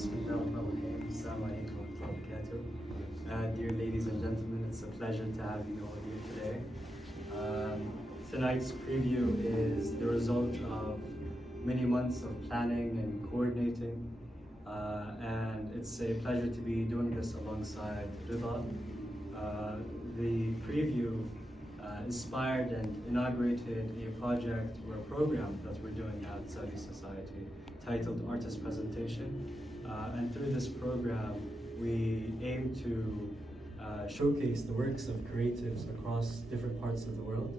Bismillahirrahmanirrahim. Assalamu alaikum wa rahmatullahi wa barakatuh. Dear ladies and gentlemen, it's a pleasure to have you all here today. Tonight's preview is the result of many months of planning and coordinating, and it's a pleasure to be doing this alongside RAZA. The preview inspired and inaugurated a project or a program that we're doing at Saudi Society titled Artist Presentation. And through this program, we aim to showcase the works of creatives across different parts of the world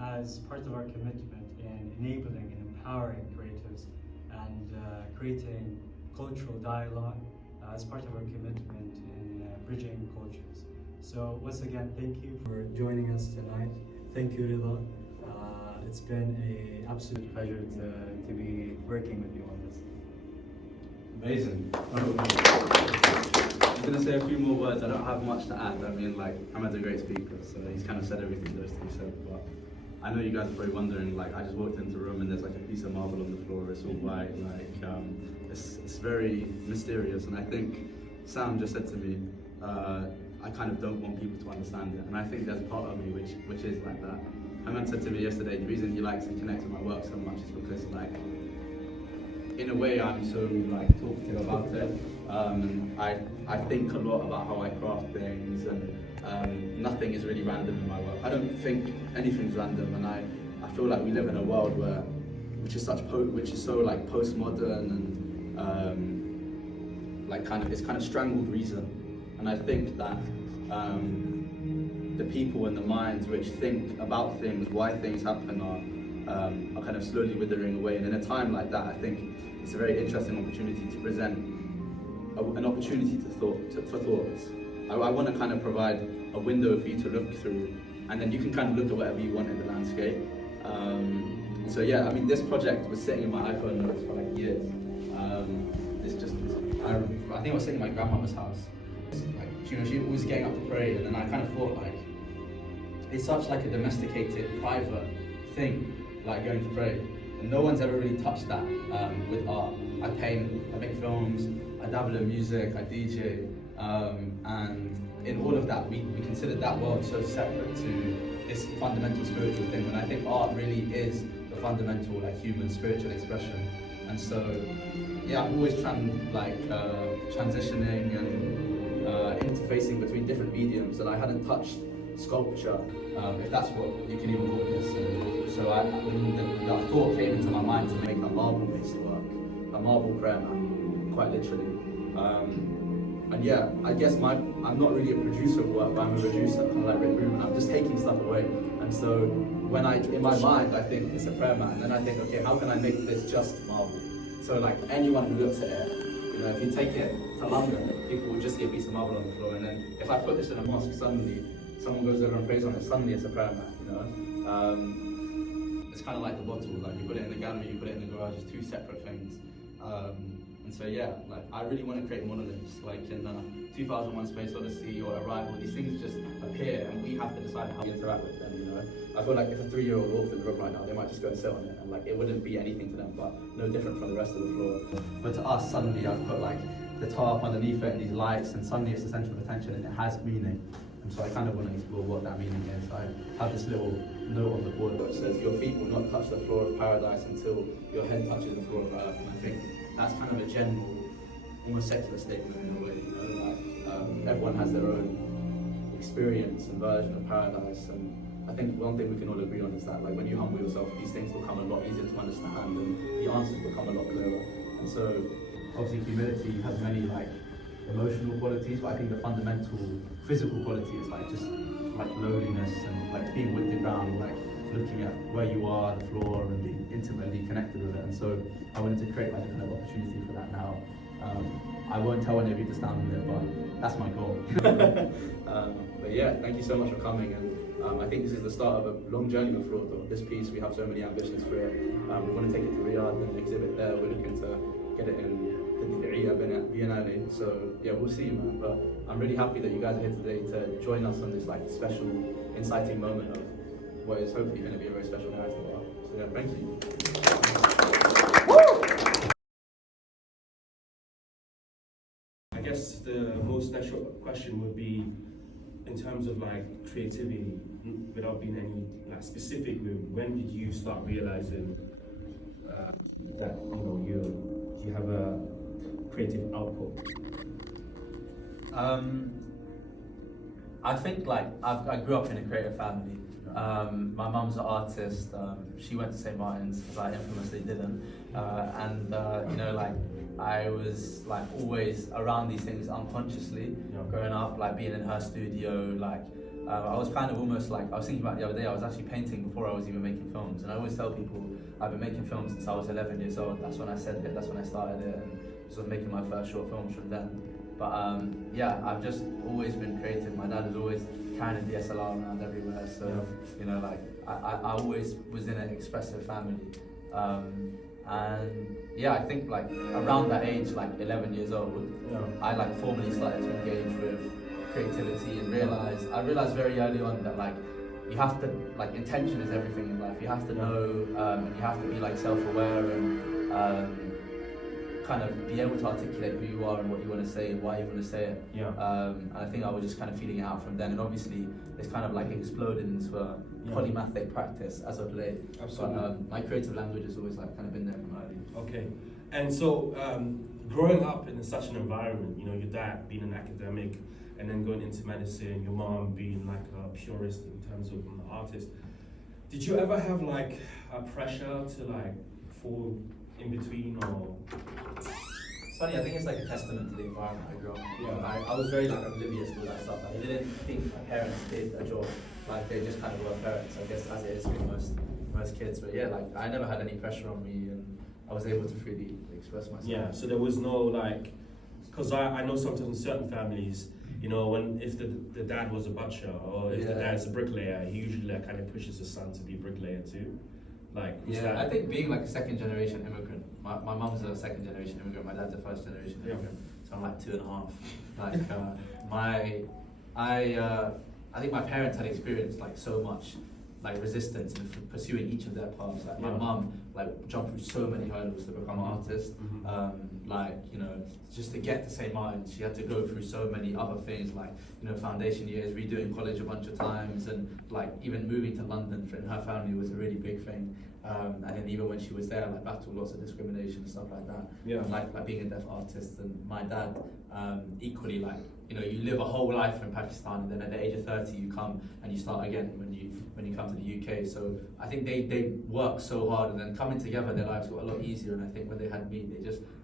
as part of our commitment in enabling and empowering creatives and creating cultural dialogue as part of our commitment in bridging cultures. So once again, thank you for joining us tonight. Thank you, Rida. It's been an absolute pleasure to be working with you on this. Amazing. I'm going to say a few more words. I don't have much to add. I mean, like, Hamad's a great speaker, so he's kind of said everything there is to be said. But I know you guys are probably wondering, like, I just walked into the room and there's like a piece of marble on the floor. It's all white. Like, it's very mysterious. And I think Sam just said to me, I kind of don't want people to understand it. And I think there's a part of me which is like that. Hamad said to me yesterday, the reason he likes and connects with my work so much is because, like, in a way I'm so like talkative about it. I think a lot about how I craft things, and nothing is really random in my work. I don't think anything's random, and I feel like we live in a world which is so like postmodern and like it's kind of strangled reason. And I think that the people and the minds which think about things, why things happen, are kind of slowly withering away. And in a time like that, I think it's a very interesting opportunity to present an opportunity for thoughts. I want to kind of provide a window for you to look through, and then you can kind of look at whatever you want in the landscape. So yeah, I mean, this project was sitting in my iPhone notes for like years. I think I was sitting in my grandmother's house. Like, you know, she was getting up to pray, and then I kind of thought, like, it's such like a domesticated, private thing, like going to pray, and no one's ever really touched that with art. I paint, I make films, I dabble in music, I DJ, and in all of that, we consider that world so separate to this fundamental spiritual thing, when I think art really is the fundamental, like, human spiritual expression. And so, yeah, I'm always transitioning and interfacing between different mediums, and I hadn't touched sculpture, if that's what you can even call this. And so that thought came into my mind to make a marble-based work, a marble prayer mat, quite literally. And yeah, I guess I'm not really a producer of work, but I'm a producer, kind of like Rick Rubin. I'm just taking stuff away. And so in my mind, I think it's a prayer mat, and then I think, okay, how can I make this just marble? So like anyone who looks at it, you know, if you take it to London, people will just see a piece of marble on the floor, and then if I put this in a mosque, suddenly someone goes over and prays on it, suddenly it's a prayer mat, you know? It's kind of like the bottle, like you put it in the gallery, you put it in the garage, it's two separate things. And so yeah, like I really want to create monoliths, like in 2001 Space Odyssey or Arrival. These things just appear, and we have to decide how we interact with them, you know? I feel like if a 3-year-old walked in the room right now, they might just go and sit on it, and like it wouldn't be anything to them, but no different from the rest of the floor. But to us, suddenly I've put like the tarp underneath it and these lights, and suddenly it's the centre of attention and it has meaning. And so I kind of want to explore what that meaning is. I have this little note on the board that says, your feet will not touch the floor of paradise until your head touches the floor of earth. And I think that's kind of a general, almost secular statement in a way, you know, like everyone has their own experience and version of paradise. And I think one thing we can all agree on is that, like, when you humble yourself, these things become a lot easier to understand, and the answers become a lot clearer. And so, obviously, humility has many like emotional qualities, but I think the fundamental physical quality is like just like lowliness and like being with the ground, like looking at where you are, the floor, and being intimately connected with it. And so I wanted to create like a kind of opportunity for that now. I won't tell any of you to stand on it, but that's my goal. But yeah, thank you so much for coming, and I think this is the start of a long journey with Florida. This piece, we have so many ambitions for it. We want to take it to Riyadh and exhibit there. We're looking to get it in the Biennale. So yeah, we'll see, man. But I'm really happy that you guys are here today to join us on this like special, inciting moment of what is hopefully going to be a very special narrative art. So yeah, thank you. most natural question would be, in terms of like creativity, without being any like specific, when did you start realizing that you have a creative output? I think like I grew up in a creative family. My mum's an artist. She went to St. Martin's, because I infamously didn't. You know, like I was like always around these things unconsciously. Growing up, like being in her studio, like I was kind of almost like, I was thinking about the other day, I was actually painting before I was even making films. And I always tell people I've been making films since I was 11 years old. That's when I said it, that's when I started it, and sort of making my first short films from then. But yeah, I've just always been creative. My dad was always carrying a DSLR around everywhere. So, you know, like I always was in an expressive family. And yeah, I think like around that age, like 11 years old, I like formally started to engage with creativity and I realized very early on that like you have to, like intention is everything in life. You have to know, and you have to be like self-aware and kind of be able to articulate who you are and what you want to say and why you want to say it. And I think I was just kind of feeling it out from then, and obviously it's kind of like exploded into a polymathic practice as of late. Absolutely. But my creative language has always like kind of been there from early. Okay, and so growing up in such an environment, you know, your dad being an academic and then going into medicine, your mom being like a purist in terms of an artist, did you ever have like a pressure to like fall in between, or? It's funny, I think it's like a testament to the environment I grew up in. I was very like oblivious to all that stuff. I didn't think my parents did a job, like they just kind of were parents, I guess, as it is for most kids. But yeah, like I never had any pressure on me, and I was able to freely express myself. Yeah, so there was no like, because I know sometimes in certain families, you know, if the dad was a butcher or if the dad's a bricklayer, he usually like kind of pushes his son to be a bricklayer too. Like, I think being like a second generation immigrant, my mum's a second generation immigrant, my dad's a first generation immigrant, so I'm like 2.5. Like I think my parents had experienced like so much like resistance in pursuing each of their paths. Like my mum like jumped through so many hurdles to become an artist. Like, you know, just to get to St. Martin's, she had to go through so many other things, like, you know, foundation years, redoing college a bunch of times, and like even moving to London in her family was a really big thing. And then even when she was there, like battled lots of discrimination and stuff like that. Like being a deaf artist, and my dad equally, like, you know, you live a whole life in Pakistan, and then at the age of 30 you come and you start again when you come to the UK. So I think they work so hard, and then coming together their lives got a lot easier. And I think when they had me,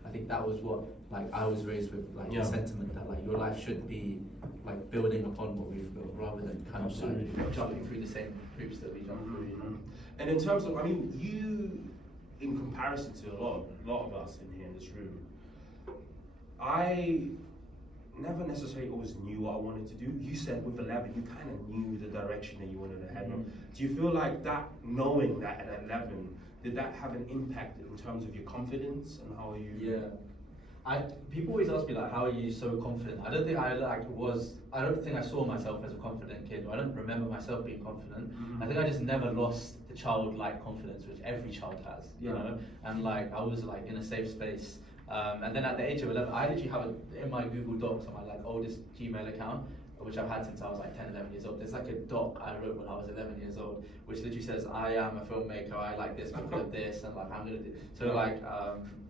I think that was what, like, I was raised with, like the sentiment that like your life should be like building upon what we've built, rather than kind of like jumping through the same hoops that we jumped through. You know? And in terms of, I mean, you, in comparison to a lot of us in here in this room, I never necessarily always knew what I wanted to do. You said with 11, you kind of knew the direction that you wanted to head in. Do you feel like that, knowing that at 11, did that have an impact in terms of your confidence and how you? People always ask me like, how are you so confident? I don't think I saw myself as a confident kid. I don't remember myself being confident. I think I just never lost the childlike confidence, which every child has, you know? And like, I was like in a safe space. And then at the age of 11, I literally have it in my Google Docs on my like oldest Gmail account, which I've had since I was like 10, 11 years old. There's like a doc I wrote when I was 11 years old, which literally says, I am a filmmaker, I like this, because of this, and like I'm gonna do. So like,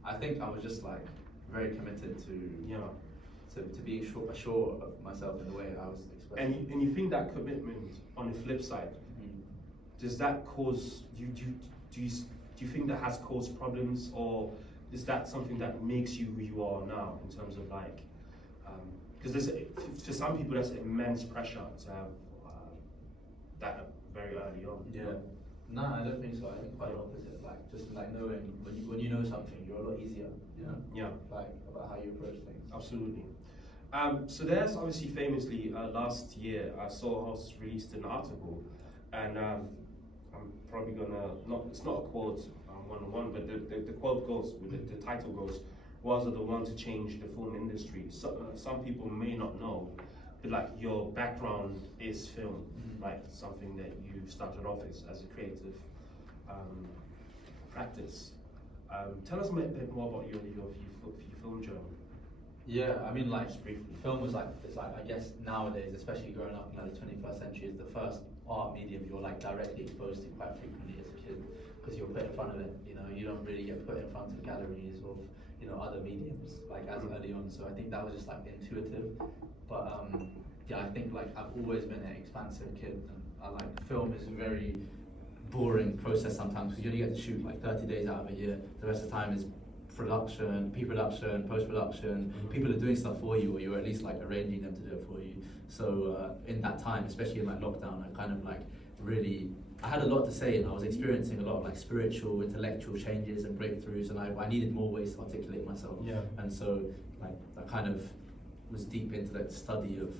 I think I was just like very committed to being sure of myself in the way I was expressing. And you think that commitment, on the flip side, does that cause do you think that has caused problems, or is that something that makes you who you are now, in terms of like, because for some people there's immense pressure to have that very early on. No, I don't think so. I think quite the opposite. Like, just like knowing when you know something, you're a lot easier. You know? Like about how you approach things. Absolutely. So there's obviously famously last year I saw House released an article, and I'm probably gonna it's not a quote one-on-one, but the quote goes, the title goes, RAZA the one to change the film industry. So, some people may not know, but like your background is film, like something that you started off as a creative practice. Tell us a bit more about your film journey. Yeah, I mean, like, Just briefly. film was like, it's like, I guess nowadays, especially growing up in like the 21st century, is the first art medium you're like directly exposed to quite frequently as a kid, because you're put in front of it. You know, you don't really get put in front of galleries or, you know, other mediums like as early on. So I think that was just like intuitive. But yeah, I think like I've always been an expansive kid, and I like film is a very boring process sometimes, because you only get to shoot like 30 days out of a year. The rest of the time is production, pre-production, post-production. People are doing stuff for you, or you're at least like arranging them to do it for you. So in that time, especially in like lockdown, I kind of like really, I had a lot to say, and I was experiencing a lot of like spiritual, intellectual changes and breakthroughs, and I needed more ways to articulate myself. Yeah. And so like I kind of was deep into the study of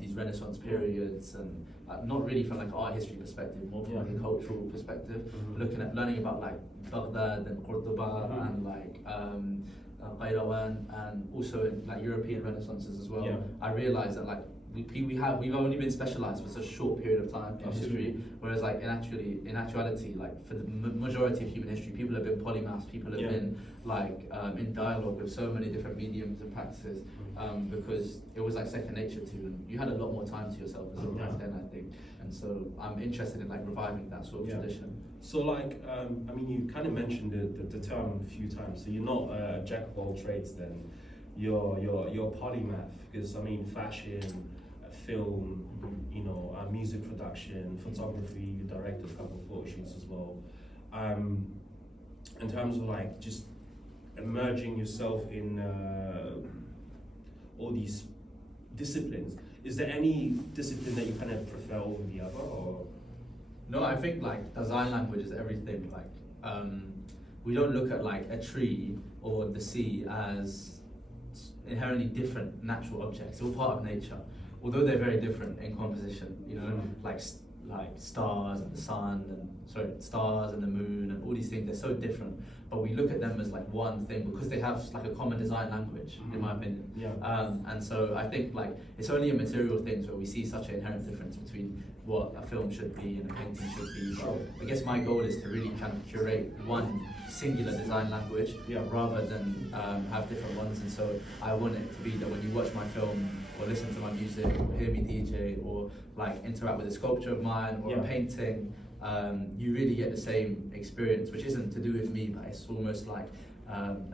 these Renaissance periods, and not really from like an art history perspective, more from like a cultural perspective, looking at learning about like Baghdad and Cordoba and like Qayrawan, and also in like European Renaissances as well. Yeah. I realized that like we've only been specialized for such a short period of time in history, whereas like in actuality, like for the majority of human history, people have been polymaths, people have been like in dialogue with so many different mediums and practices, because it was like second nature to them. You had a lot more time to yourself as well back then, I think, and so I'm interested in like reviving that sort of tradition. So like, I mean, you kind of mentioned the term a few times. So you're not a jack of all trades then. You're polymath, because I mean, fashion, film, you know, music production, photography. You directed a couple of photo shoots as well. In terms of like just emerging yourself in all these disciplines, is there any discipline that you kind of prefer over the other, or? No, I think like design language is everything. Like we don't look at like a tree or the sea as inherently different natural objects. They're all part of nature, although they're very different in composition. You know, like stars and the sun, and stars and the moon, and all these things. They're so different, but we look at them as like one thing because they have like a common design language, in my opinion. And so I think like it's only in material things where we see such an inherent difference between what a film should be and a painting should be. But I guess my goal is to really kind of curate one singular design language rather than have different ones. And so I want it to be that when you watch my film or listen to my music or hear me DJ or like interact with a sculpture of mine or a painting, you really get the same experience, which isn't to do with me, but it's almost like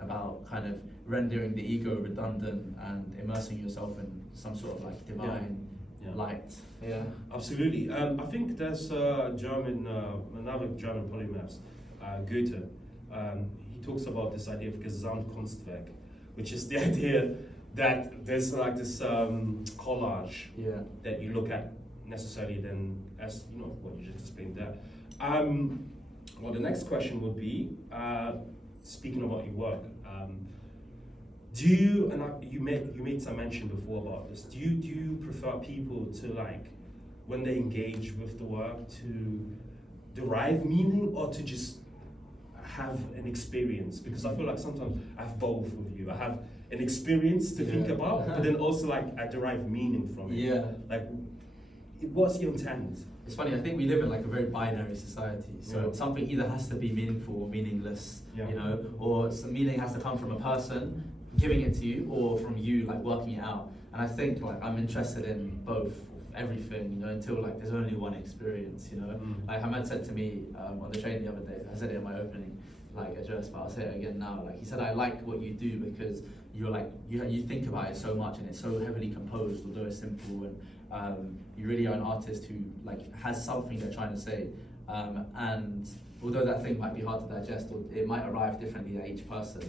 about kind of rendering the ego redundant and immersing yourself in some sort of like divine light. Yeah, absolutely. I think there's another German polymath, Goethe. He talks about this idea of Gesamtkunstwerk, which is the idea that there's like this collage that you look at necessarily then as, you know, what you just explained there. Well, the next question would be, speaking about your work, do you, and you made some mention before about this, do you prefer people to like, when they engage with the work, to derive meaning or to just have an experience? Because I feel like sometimes I have both with you. I have an experience to think about, but then also like I derive meaning from it. Like, what's your intent? It's funny, I think we live in like a very binary society. So something either has to be meaningful or meaningless, you know, or some meaning has to come from a person giving it to you or from you like working it out. And I think like I'm interested in both, everything, you know, until like there's only one experience, you know. Like HAMAD said to me on the train the other day, I said it in my opening like address, but I'll say it again now. Like he said, I like what you do because you're like, you think about it so much and it's so heavily composed, although it's simple, and you really are an artist who like has something they're trying to say. And although that thing might be hard to digest, or it might arrive differently at each person.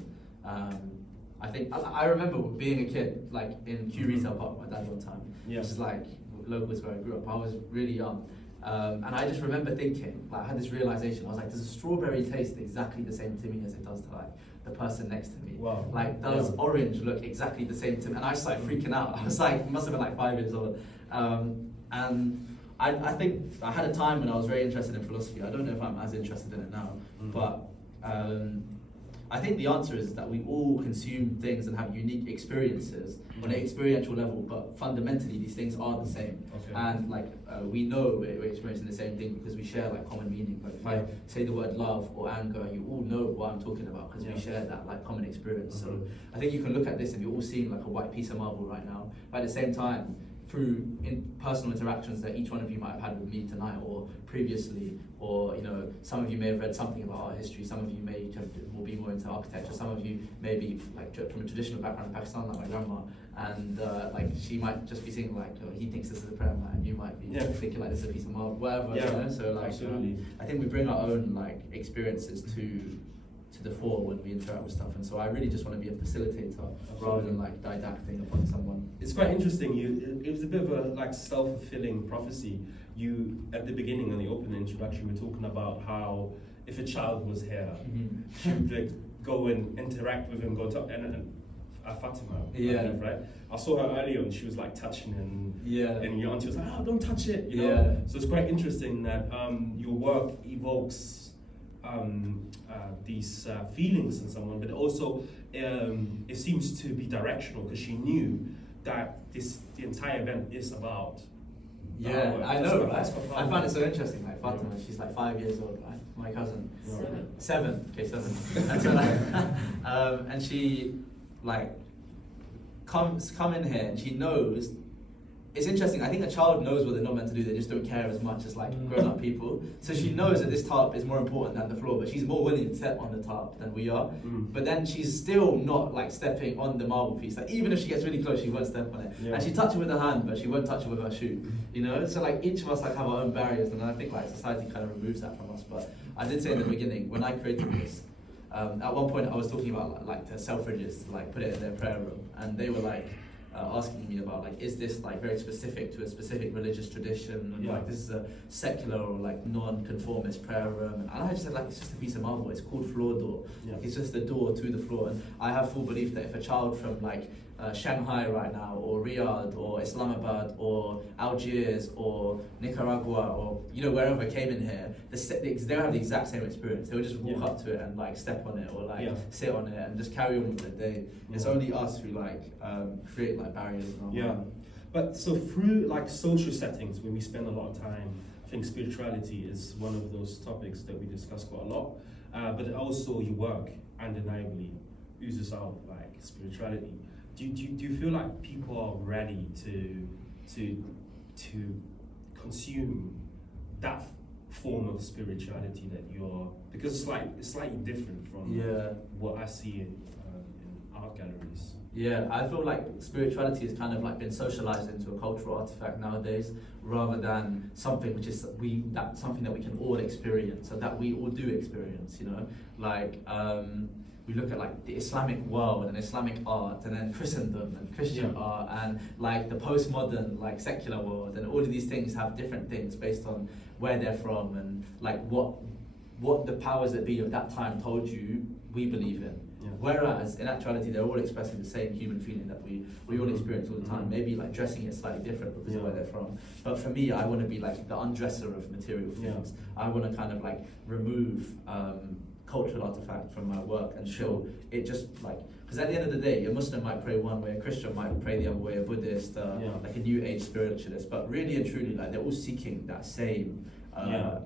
I think I remember being a kid, like in Q Retail Park with my dad one time, which is like locals where I grew up. I was really young, and I just remember thinking, like I had this realization. I was like, does a strawberry taste exactly the same to me as it does to like the person next to me? Wow. Like, does orange look exactly the same to me? And I just started freaking out. I was like, must have been like 5 years old. And I think I had a time when I was very interested in philosophy. I don't know if I'm as interested in it now, but I think the answer is that we all consume things and have unique experiences on an experiential level, but fundamentally these things are the same. Okay. And like we know we're experiencing the same thing because we share like common meaning. Like if I say the word love or anger, you all know what I'm talking about because we share that like common experience. So I think you can look at this and you all seem like a white piece of marble right now, but at the same time, through personal interactions that each one of you might have had with me tonight or previously, or some of you may have read something about art history, some of you may be more into architecture, some of you may be like from a traditional background in Pakistan, like my grandma, and like she might just be thinking like, oh, he thinks this is a prayer mat, and you might be thinking like this is a piece of marble, whatever. So like, I think we bring our own like experiences to the fore when we interact with stuff, and so I really just want to be a facilitator rather than like didacting upon someone. It's quite interesting. It was a bit of a like self-fulfilling prophecy. You at the beginning on the opening introduction were talking about how if a child was here, she would like go and interact with him, go to and Fatima, I believe, right? I saw her earlier and she was like touching and your auntie was like, oh, don't touch it, you know? So it's quite interesting that your work evokes these feelings in someone, but also it seems to be directional because she knew that the entire event is about. I know, right? I find it so interesting. Like Fatima, she's like 5 years old, right? My cousin. 7. Okay, 7. And so like, and she like come in here, and she knows. It's interesting, I think a child knows what they're not meant to do, they just don't care as much as like grown-up people. So she knows that this tarp is more important than the floor, but she's more willing to step on the tarp than we are. But then she's still not like stepping on the marble piece. Like even if she gets really close, she won't step on it. And she touches it with her hand, but she won't touch it with her shoe. So like each of us like have our own barriers, and I think like society kind of removes that from us. But I did say in the beginning, when I created this, at one point I was talking about like to Selfridges, like put it in their prayer room, and they were like, asking me about like, is this like very specific to a specific religious tradition, and like this is a secular or like non-conformist prayer room, and I just said like, it's just a piece of marble, it's called floor door, like, it's just the door to the floor. And I have full belief that if a child from like Shanghai right now, or Riyadh, or Islamabad, or Algiers, or Nicaragua, or wherever came in here, they'll have the exact same experience. They'll just walk up to it and like step on it, or like sit on it, and just carry on with their day. It's only us who like create like barriers. But so through like social settings, when we spend a lot of time, I think spirituality is one of those topics that we discuss quite a lot. But also your work undeniably oozes out like spirituality. Do you feel like people are ready to consume that form of spirituality that you're, because it's slightly different from what I see in art galleries? Yeah, I feel like spirituality has kind of like been socialized into a cultural artifact nowadays, rather than something which is something that we can all experience, so that we all do experience. Like. We look at like the Islamic world and Islamic art, and then Christendom and Christian art, and like the postmodern like secular world, and all of these things have different things based on where they're from, and like what the powers that be of that time told you we believe in. Whereas in actuality they're all expressing the same human feeling that we all experience all the time. Maybe like dressing it slightly different because of where they're from. But for me, I want to be like the undresser of material things. I want to kind of like remove cultural artifact from my work and show it just like, because at the end of the day, a Muslim might pray one way, a Christian might pray the other way, a Buddhist, like a New Age spiritualist, but really and truly, like they're all seeking that same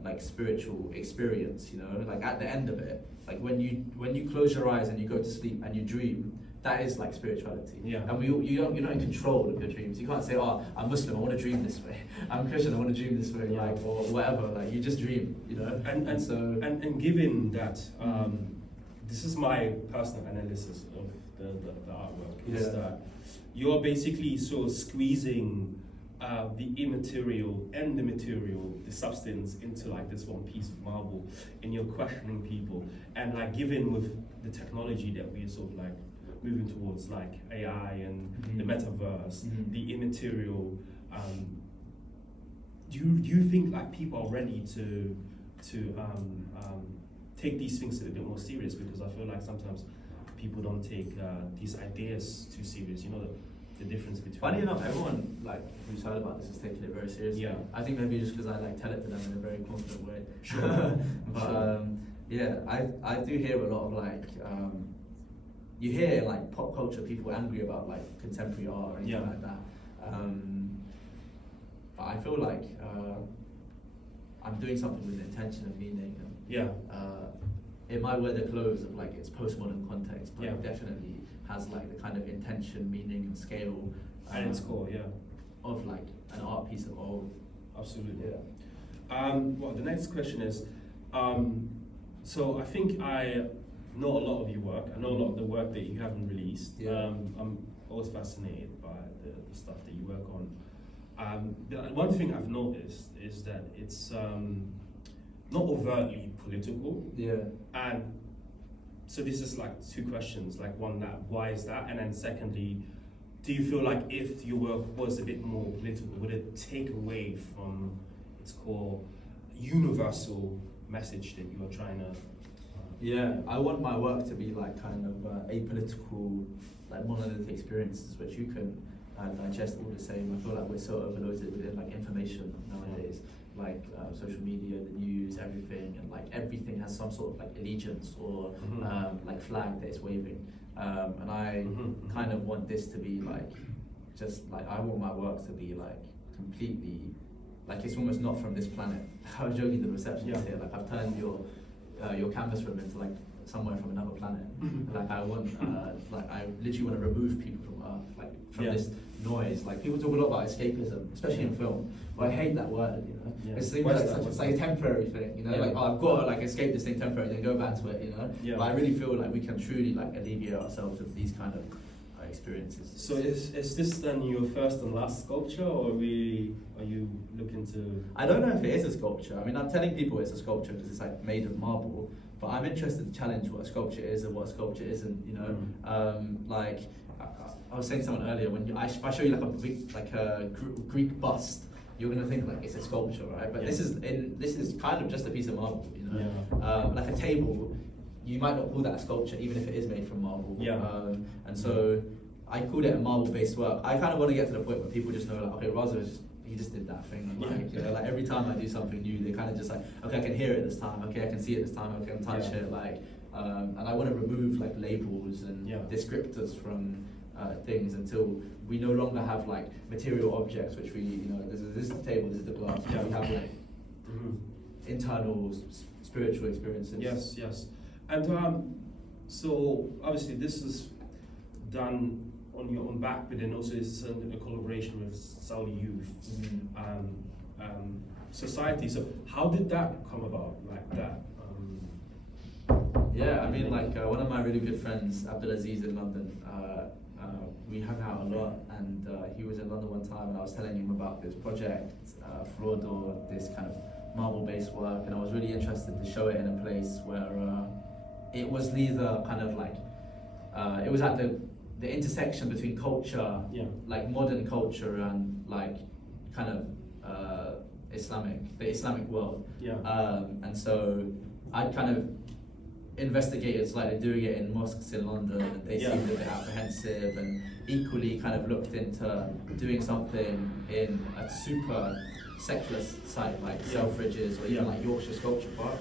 like spiritual experience. Like at the end of it, like when you close your eyes and you go to sleep and you dream, that is like spirituality. And you're not in control of your dreams. You can't say, oh, I'm Muslim, I want to dream this way. I'm Christian, I want to dream this way, like, or whatever. Like you just dream, And given that, this is my personal analysis of the artwork, is that you're basically sort of squeezing the immaterial and the material, the substance, into like this one piece of marble, and you're questioning people, and like given with the technology that we're sort of like moving towards, like AI and the metaverse, the immaterial, do you think like people are ready to take these things a bit more serious? Because I feel like sometimes people don't take these ideas too serious. The difference between. Funny enough, everyone like who's heard about this is taking it very seriously. I think maybe just because I like tell it to them in a very confident way. Sure. But Yeah, I do hear a lot of like, you hear like pop culture people angry about like contemporary art or anything like that. But I feel like I'm doing something with intention and meaning. And, it might wear the clothes of like its postmodern context, but it definitely has like the kind of intention, meaning, and scale. At its core, of like an art piece of old. Absolutely. Well, the next question is, so I think I know a lot of your work. I know a lot of the work that you haven't released. I'm always fascinated by the stuff that you work on. One thing I've noticed is that it's not overtly political. And so this is like two questions. Like one, that why is that? And then secondly, do you feel like if your work was a bit more political, would it take away from its core universal message that you are trying to? I want my work to be like kind of apolitical, like monolithic experiences which you can digest all the same. I feel like we're so overloaded with like information nowadays, like social media, the news, everything, and like everything has some sort of like allegiance or like flag that it's waving. And I kind of want this to be like, just like, I want my work to be like completely, like it's almost not from this planet. I was joking to the receptionist here, like I've turned your canvas room into like somewhere from another planet. Like I want, like I literally want to remove people from Earth, like from this noise. Like people talk a lot about escapism, especially in film, but I hate that word, you know. It's like a temporary thing, you know, like oh, I've got to like escape this thing temporarily, then go back to it, you know. But I really feel like we can truly like alleviate ourselves of these kind of experiences. So is this then your first and last sculpture, or are you looking to? I don't know if it is a sculpture. I mean, I'm telling people it's a sculpture because it's like made of marble, but I'm interested to challenge what a sculpture is and what a sculpture isn't, you know. Like I was saying to someone earlier, if I show you like a Greek bust, you're gonna think like it's a sculpture, right? But this is kind of just a piece of marble, you know. Like a table, you might not call that a sculpture, even if it is made from marble. And so I called it a marble-based work. I kind of want to get to the point where people just know, like, okay, RAZA he just did that thing. And like, you know, like every time I do something new, they kind of just like, okay, I can hear it this time. Okay, I can see it this time. Okay, I can touch it. Like, and I want to remove like labels and descriptors from things until we no longer have like material objects, which we, you know, this is the table, this is the glass. We have like internal spiritual experiences. Yes. And so obviously this is done on your own back, but then also it's a collaboration with Saudi Youth Society. So how did that come about, like that? I mean, like one of my really good friends, Abdulaziz in London, we hung out a lot, and he was in London one time, and I was telling him about this project, Floor, this kind of marble-based work, and I was really interested to show it in a place where it was neither kind of like, it was at the intersection between culture, like modern culture, and like kind of the Islamic world. And so I kind of investigated slightly doing it in mosques in London, and they seemed a bit apprehensive, and equally kind of looked into doing something in a super secular site like Selfridges or even like Yorkshire Sculpture Park.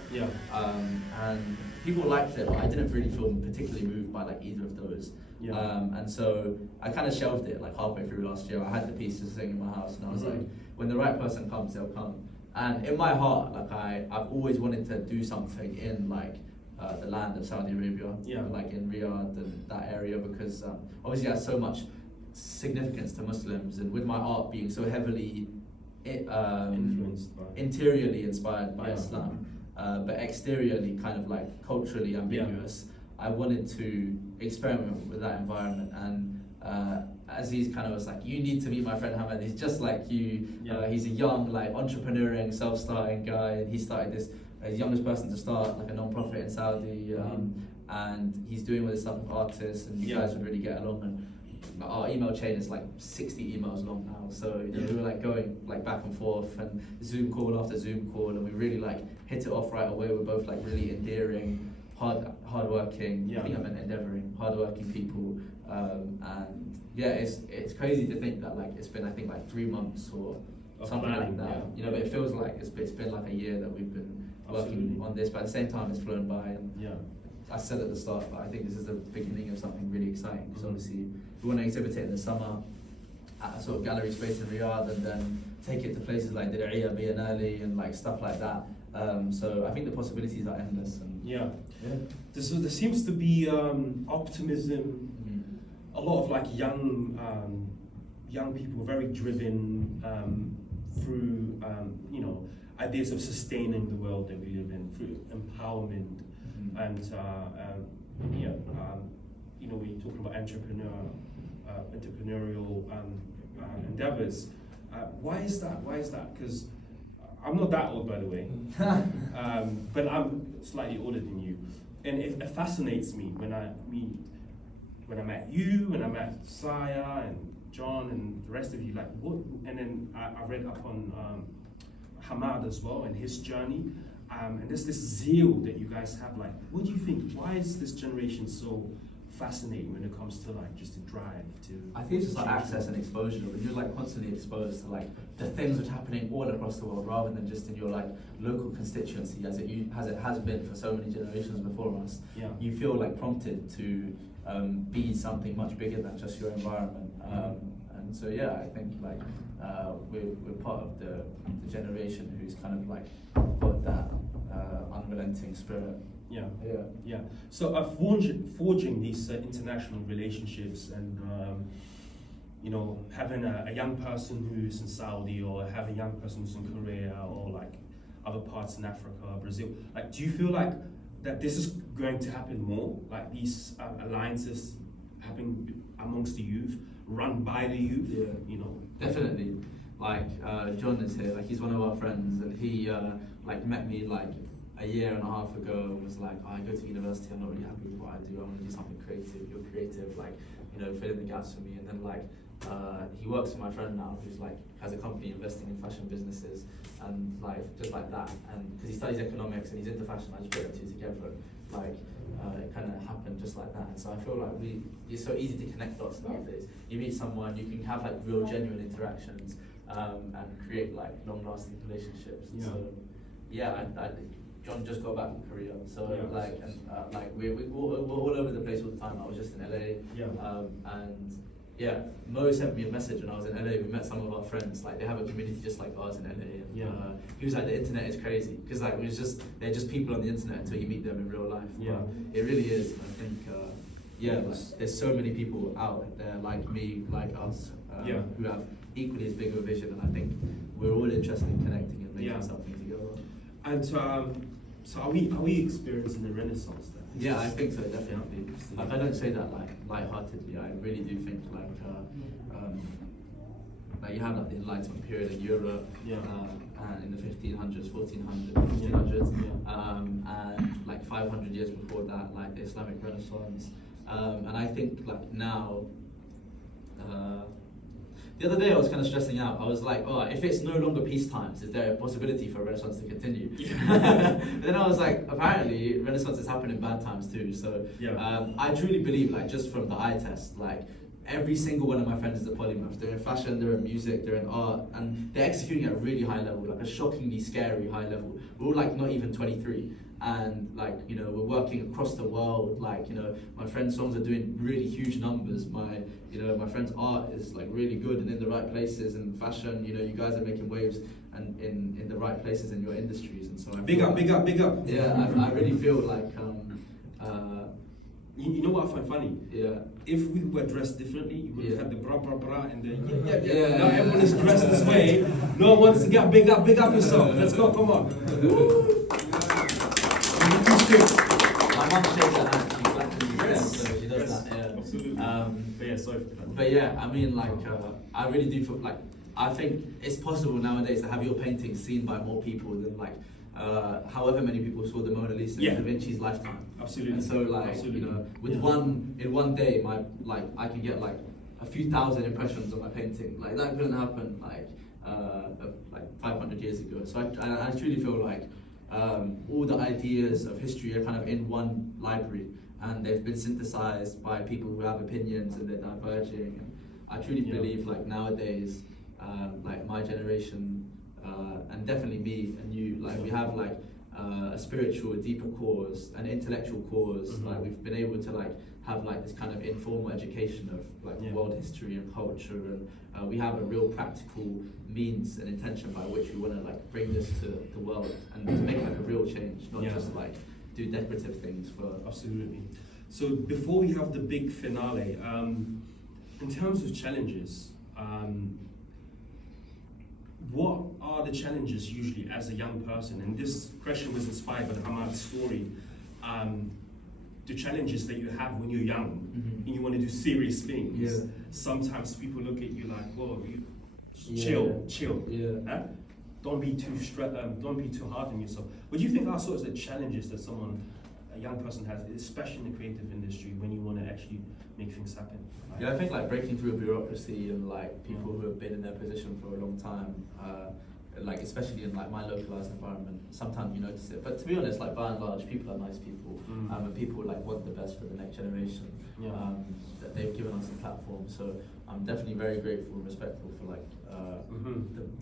And people liked it, but I didn't really feel particularly moved by like either of those. And so I kind of shelved it like halfway through last year. I had the pieces sitting in my house, and I was like, when the right person comes, they'll come. And in my heart, like I've always wanted to do something in like the land of Saudi Arabia, like in Riyadh and that area, because obviously it has so much significance to Muslims, and with my art being so heavily influenced by, interiorly inspired by Islam, but exteriorly kind of like culturally ambiguous, I wanted to experiment with that environment. And Aziz kind of was like, you need to meet my friend Hamad, he's just like you. He's a young like entrepreneuring, self-starting guy, and he started this as the youngest person to start like a non-profit in Saudi, and he's doing all this stuff with artists, and you guys would really get along. And our email chain is like 60 emails long now, so you know, we were like going like back and forth, and Zoom call after Zoom call, and we really like hit it off right away. We're both like really endearing, hardworking. I think I meant endeavoring, hardworking people, and it's crazy to think that like it's been, I think, like 3 months or something like that. You know, but it feels like it's been like a year that we've been working on this, but at the same time it's flown by. And Yeah. I said at the start, but I think this is the beginning of something really exciting. Because obviously we want to exhibit it in the summer at a sort of gallery space in Riyadh, and then take it to places like Diriyah, Biennale, and like stuff like that. So I think the possibilities are endless. And Yeah. yeah. There seems to be optimism. A lot of like young people, very driven through you know, ideas of sustaining the world that we live in through empowerment and you know, when you're talking about entrepreneurial endeavors. Why is that? Why is that? Because I'm not that old, by the way, but I'm slightly older than you, and it fascinates me when I met you, when I met Saya and John and the rest of you, like what? And then I read up on HAMAD as well and his journey, and there's this zeal that you guys have. Like, what do you think? Why is this generation so fascinating when it comes to like just the drive to? I think it's just like access and exposure. When you're like constantly exposed to like the things which are happening all across the world, rather than just in your like local constituency, as it has been for so many generations before us. Yeah. You feel like prompted to be something much bigger than just your environment. And so yeah, I think like we're part of the generation who's kind of like got that unrelenting spirit. Yeah. Yeah. Yeah. So forging these international relationships and you know, having a young person who's in Saudi, or have a young person who's in Korea, or like other parts in Africa, Brazil. Like, do you feel like that this is going to happen more? Like these alliances happening amongst the youth, run by the youth? Yeah. You know. Definitely. Like John is here. Like he's one of our friends, and he like met me like a year and a half ago, and was like, oh, I go to university, I'm not really happy with what I do, I want to do something creative. You're creative, like, you know, fill in the gaps for me. And then like he works for my friend now, who's like has a company investing in fashion businesses, and like just like that. And because he studies economics and he's into fashion, I just put the two together. Like it kind of happened just like that. And so I feel like it's so easy to connect dots nowadays. You meet someone, you can have like real genuine interactions and create like long-lasting relationships. Yeah. So yeah, John just got back from Korea, so Yeah. like and like we're all over the place all the time. I was just in LA, Yeah. and yeah, Mo sent me a message when I was in LA. We met some of our friends. Like they have a community just like ours in LA. And, Yeah. he was like, the internet is crazy because like they're just people on the internet until you meet them in real life. Yeah. But it really is. I think yeah, like, there's so many people out there like me, like us, Yeah. who have equally as big of a vision, and I think we're all interested in connecting and making Yeah. something together. And so are we experiencing the Renaissance then? Yeah, I think so, definitely. Like, I don't say that like lightheartedly. I really do think like you have like the Enlightenment period in Europe, Yeah. and in the 1500s, 1500s, Yeah. and like 500 years before that, like the Islamic Renaissance. And I think like now. The other day I was kind of stressing out. I was like, oh, if it's no longer peace times, is there a possibility for Renaissance to continue? And then I was like, apparently Renaissance is happening in bad times too. So Yeah. I truly believe, like just from the eye test, like every single one of my friends is a polymath. They're in fashion, they're in music, they're in art, and they're executing at a really high level, like a shockingly scary high level. We're all like not even 23. And like, you know, we're working across the world. Like, you know, my friend's songs are doing really huge numbers. My friend's art is like really good and in the right places. And fashion, you know, you guys are making waves and in the right places in your industries. And so I Big up. Yeah, I really feel like you know what I find funny? yeah. If we were dressed differently, you would have had the bra and the Yeah. Now everyone is dressed this way. No one wants to get big up yourself. Let's go, come on. My mum shakes her hand. She's like to me, so she does that. Yeah. Absolutely. But yeah, sorry for that. But yeah, I mean, like, I really do feel like I think it's possible nowadays to have your paintings seen by more people than like however many people saw the Mona Lisa in Da Vinci's lifetime. Absolutely. And so like, you know, with one day, I can get like a few thousand impressions of my painting. Like that couldn't happen like 500 years ago. So I truly feel like all the ideas of history are kind of in one library, and they've been synthesized by people who have opinions and they're diverging. And I truly believe like nowadays, like my generation, and definitely me and you, like we have like a spiritual, a deeper cause, an intellectual cause. Like we've been able to like have like this kind of informal education of like world history and culture, and we have a real practical means and intention by which we want to like bring this to the world and to make like a real change, not just like do decorative things for. Absolutely. So before we have the big finale, in terms of challenges, what are the challenges usually as a young person? And this question was inspired by the HAMAD story. The challenges that you have when you're young and you want to do serious things. Yeah. Sometimes people look at you like, "Whoa, chill." Yeah. Don't be too hard on yourself. What do you think are sort of the challenges that a young person has, especially in the creative industry, when you want to actually make things happen? Yeah, I think like breaking through bureaucracy and like people who have been in their position for a long time, like especially in like my localized environment, sometimes you notice it. But to be honest, like by and large, people are nice people, and people like want the best for the next generation. That they've given us a platform. So I'm definitely very grateful and respectful for like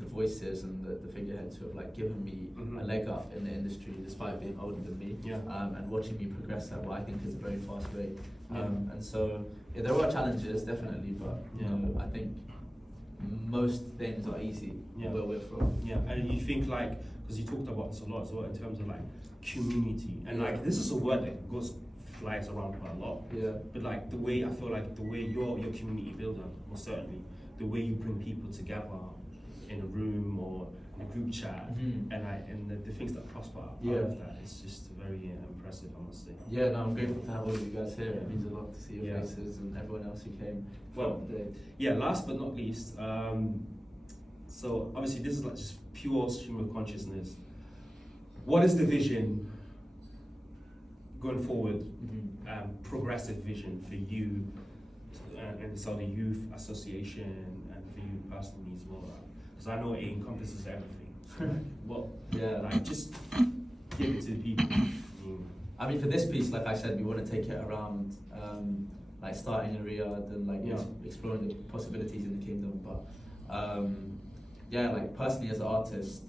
the voices and the figureheads who have like given me a leg up in the industry despite being older than me, and watching me progress at what I think is a very fast rate. And so there are challenges definitely, but you know, I think most things are easy where we're from. Yeah, and you think like, because you talked about this a lot as well in terms of like community, and like this is a word that flies around quite a lot. Yeah. But like the way I feel like the way you're community builder, or certainly the way you bring people together in a room or in a group chat, and the things that prosper out of that, it's just very impressive, I must say. Yeah, no, I'm grateful to have all of you guys here. It means a lot to see your faces and everyone else who came. Well, last but not least, so obviously this is like just pure stream of consciousness. What is the vision going forward, progressive vision for you and the Saudi Youth Association and for you personally as well? Because I know it encompasses everything. Like just give it to the people. I mean, for this piece, like I said, we want to take it around, like starting in Riyadh and like exploring the possibilities in the kingdom. But like personally as an artist,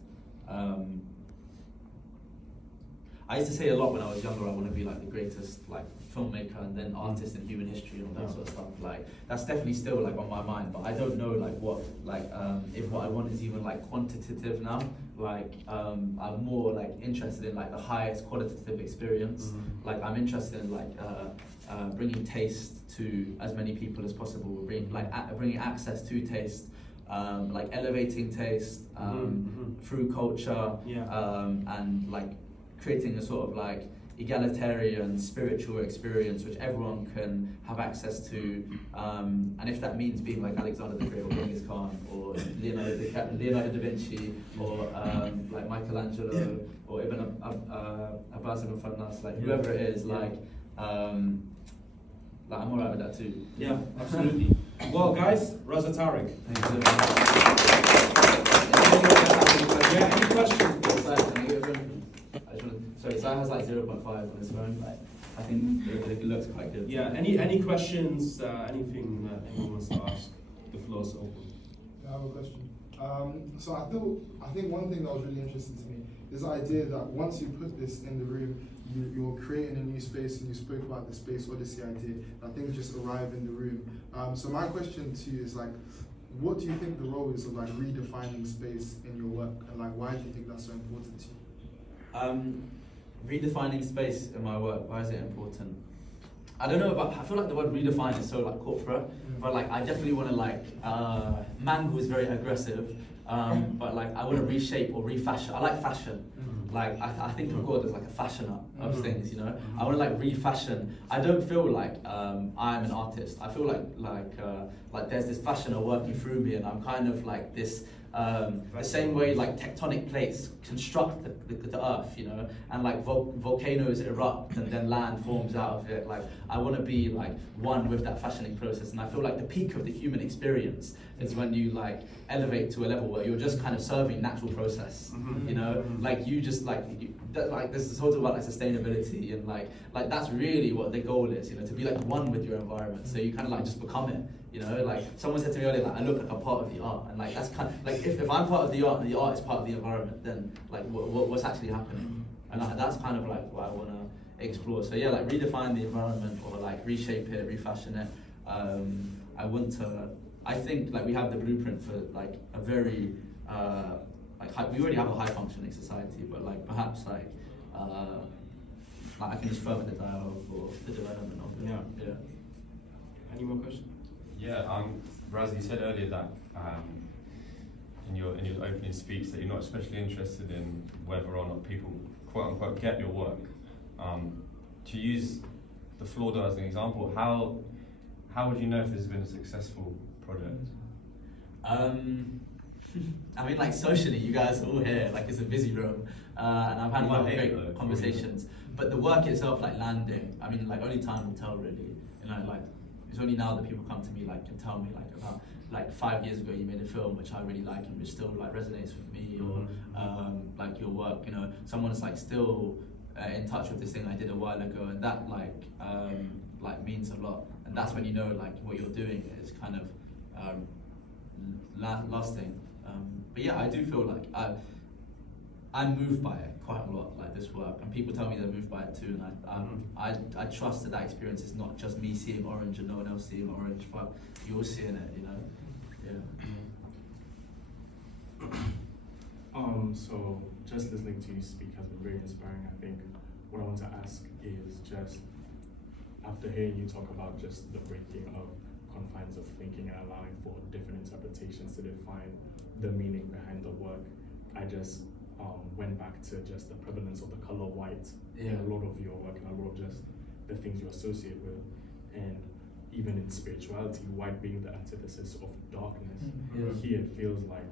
I used to say a lot when I was younger, I want to be like the greatest like filmmaker and then artist in human history and all that sort of stuff. Like that's definitely still like on my mind, but I don't know like what like if what I want is even like quantitative now. Like I'm more like interested in like the highest qualitative experience. Like I'm interested in like bringing taste to as many people as possible, bringing access to taste. Like elevating taste through culture, and like creating a sort of like egalitarian spiritual experience which everyone can have access to, and if that means being like Alexander the Great or Genghis Khan or Leonardo da Vinci or like Michelangelo or Ibn Abbas ibn Farnas, like whoever it is, like I'm alright with that too. Yeah, absolutely. Well, guys, RAZA TARIQ. Any questions? Sorry, Sai has like 0.5 on his phone. Like, I think it looks quite good. Yeah. Any questions? Anything that anyone wants to ask? The floor's open. I have a question. So I think one thing that was really interesting to me is the idea that once you put this in the room, you're creating a new space, and you spoke about the Space Odyssey idea, that things just arrive in the room. So my question to you is like, what do you think the role is of like redefining space in your work, and like why do you think that's so important to you? Redefining space in my work, why is it important? I don't know I feel like the word redefine is so like corporate, but like I definitely want to like, Mango is very aggressive, but like I want to reshape or refashion. I like fashion. Like I think of God as like a fashioner of things, you know. I want to like refashion. I don't feel like I'm an artist. I feel like there's this fashioner working through me, and I'm kind of like this. The same way like tectonic plates construct the earth, you know, and like volcanoes erupt and then land forms out of it. Like I want to be like one with that fashioning process, and I feel like the peak of the human experience is when you like elevate to a level where you're just kind of serving natural process, you know, like you just like this is sort of about like sustainability, and like that's really what the goal is, you know, to be like one with your environment. So you kind of like just become it. You know, like someone said to me earlier, like I look like a part of the art, and like that's kind of like if I'm part of the art and the art is part of the environment, then like what's actually happening? and that's kind of like what I want to explore. So yeah, like redefine the environment or like reshape it, refashion it. I think like we have the blueprint for like a very we already have a high functioning society, but like perhaps like I can just further the dialogue for the development of it. Yeah. Any more questions? Yeah, RAZA, you said earlier that in your opening speech that you're not especially interested in whether or not people quote unquote get your work. To use the floor door as an example, how would you know if this has been a successful project? I mean, like socially, you guys are all here, like it's a busy room, and I've had a lot of great conversations. But the work itself, like landing, I mean, like only time will tell, really. You know, like it's only now that people come to me, like, and tell me, like, about like 5 years ago you made a film which I really like and which still like resonates with me, or like your work. You know, someone's like still in touch with this thing I did a while ago, and that like means a lot. And that's when you know like what you're doing is kind of lasting. But yeah, I do feel like I'm moved by it quite a lot, like this work, and people tell me they're moved by it too, and I trust that experience is not just me seeing orange and no one else seeing orange, but you're seeing it, you know? So just listening to you speak has been very inspiring. I think what I want to ask is just, after hearing you talk about just the breaking of confines of thinking and allowing for different interpretations to define the meaning behind the work, I just went back to just the prevalence of the color white in a lot of your work and a lot of just the things you associate with. And even in spirituality, white being the antithesis of darkness, here it feels like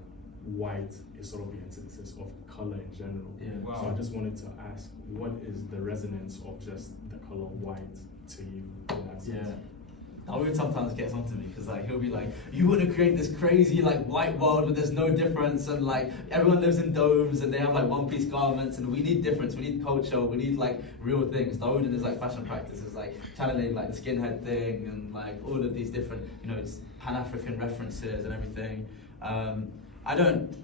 white is sort of the antithesis of color in general. Wow. So I just wanted to ask, what is the resonance of just the color white to you in that sense? Darwin sometimes gets onto me because like he'll be like, you want to create this crazy like white world where there's no difference, and like everyone lives in domes and they have like one-piece garments, and we need difference, we need culture, we need like real things. Darwin and his like fashion practices like channeling like the skinhead thing and like all of these different, you know, it's Pan-African references and everything. I don't.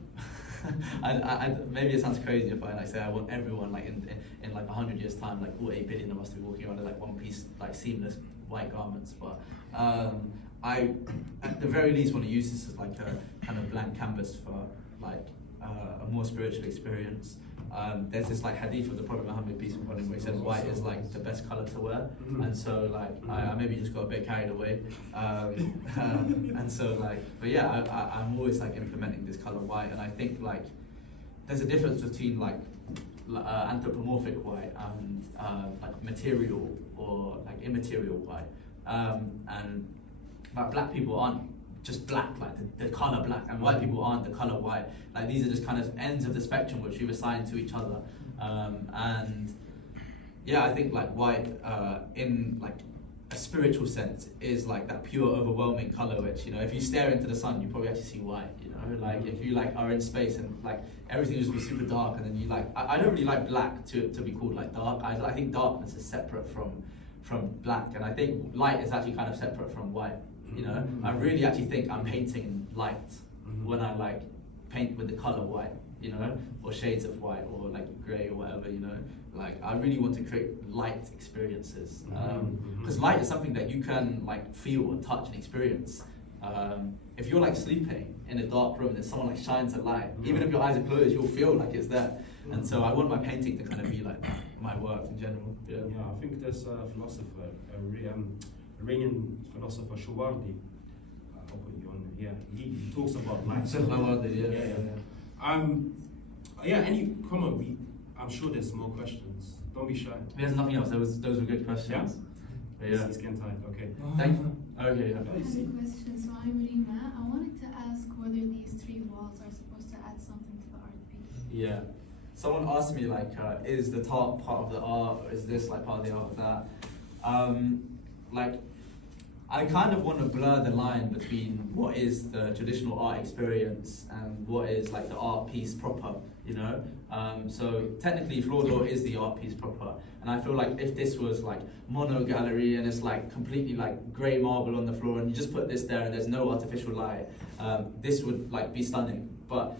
I maybe it sounds crazy if I like say I want everyone like in like 100 years time, like all 8 billion of us to be walking around in like one-piece like seamless white garments, but I at the very least want to use this as like a kind of blank canvas for like a more spiritual experience. There's this like hadith of the Prophet Muhammad, peace be upon him, where he says white is like the best color to wear, and so like I maybe just got a bit carried away, and so like, but yeah, I'm always like implementing this color white, and I think like there's a difference between like anthropomorphic white and like material or like immaterial white, and like black people aren't just black, like the color black, and white people aren't the color white. Like these are just kind of ends of the spectrum which we've assigned to each other, and yeah, I think like white in like a spiritual sense is like that pure overwhelming color which, you know, if you stare into the sun you probably actually see white, you know, like if you like are in space and like everything just be super dark, and then you like I don't really like black to be called like dark. I think darkness is separate from black, and I think light is actually kind of separate from white. You know, I really actually think I'm painting light when I like paint with the color white, you know, or shades of white or like grey or whatever, you know. Like I really want to create light experiences, because light is something that you can like feel and touch and experience. If you're like sleeping in a dark room and someone like shines a light, even if your eyes are closed, you'll feel like it's there. And so I want my painting to kind of be like that, my work in general. Yeah, I think there's a philosopher, Iranian philosopher Shawardi. I'll put you on there. Yeah, he talks about light. Any comment? I'm sure there's more questions. Don't be shy. There's nothing else. Those were good questions. Yeah. He's getting tired. Okay. Thank you. Okay. I have a question. So I'm Rima. I wanted to ask whether these 3 walls are supposed to add something to the art piece. Yeah. Someone asked me like, is the top part of the art, or is this like part of the art of that? Like, I kind of want to blur the line between what is the traditional art experience and what is like the art piece proper, you know? So technically Floor Door is the art piece proper, and I feel like if this was like mono gallery and it's like completely like grey marble on the floor and you just put this there and there's no artificial light, this would like be stunning. But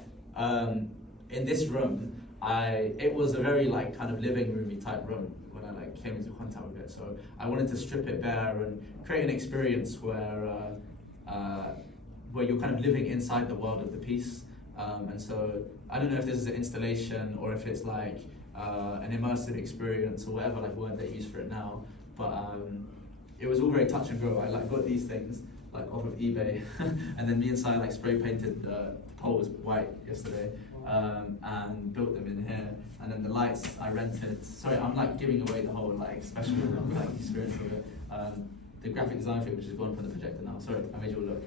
in this room, it was a very like kind of living roomy type room when I like came into contact with it. So I wanted to strip it bare and create an experience where you're kind of living inside the world of the piece. And so I don't know if this is an installation or if it's like an immersive experience or whatever like word they use for it now. But it was all very touch and go. I like got these things like off of eBay, and then me and Sai like spray painted the poles white yesterday, and built them in here. And then the lights I rented. Sorry, I'm like giving away the whole like special like experience of it. The graphic design thing, which is gone from the projector now. Sorry, I made you all look.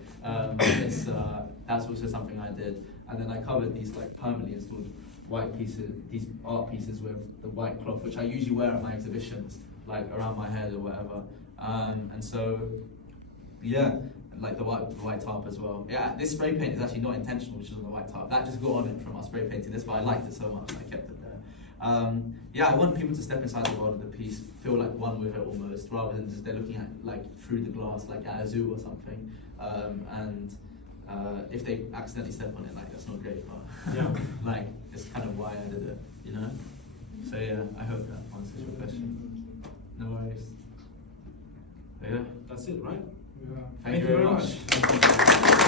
That's also something I did. And then I covered these like permanently installed white pieces, these art pieces with the white cloth, which I usually wear at my exhibitions, like around my head or whatever. And so, yeah, like the white tarp as well. Yeah, this spray paint is actually not intentional, which is on the white tarp. That just got on it from our spray painting this, but I liked it so much, I kept it there. Yeah, I want people to step inside the world of the piece, feel like one with it almost, rather than just they're looking at like through the glass, like at a zoo or something. If they accidentally step on it, like that's not great, but Yeah. like it's kind of why I did it, you know? So yeah, I hope that answers your question. No worries. So, yeah, That's it, right? Yeah. thank you very much.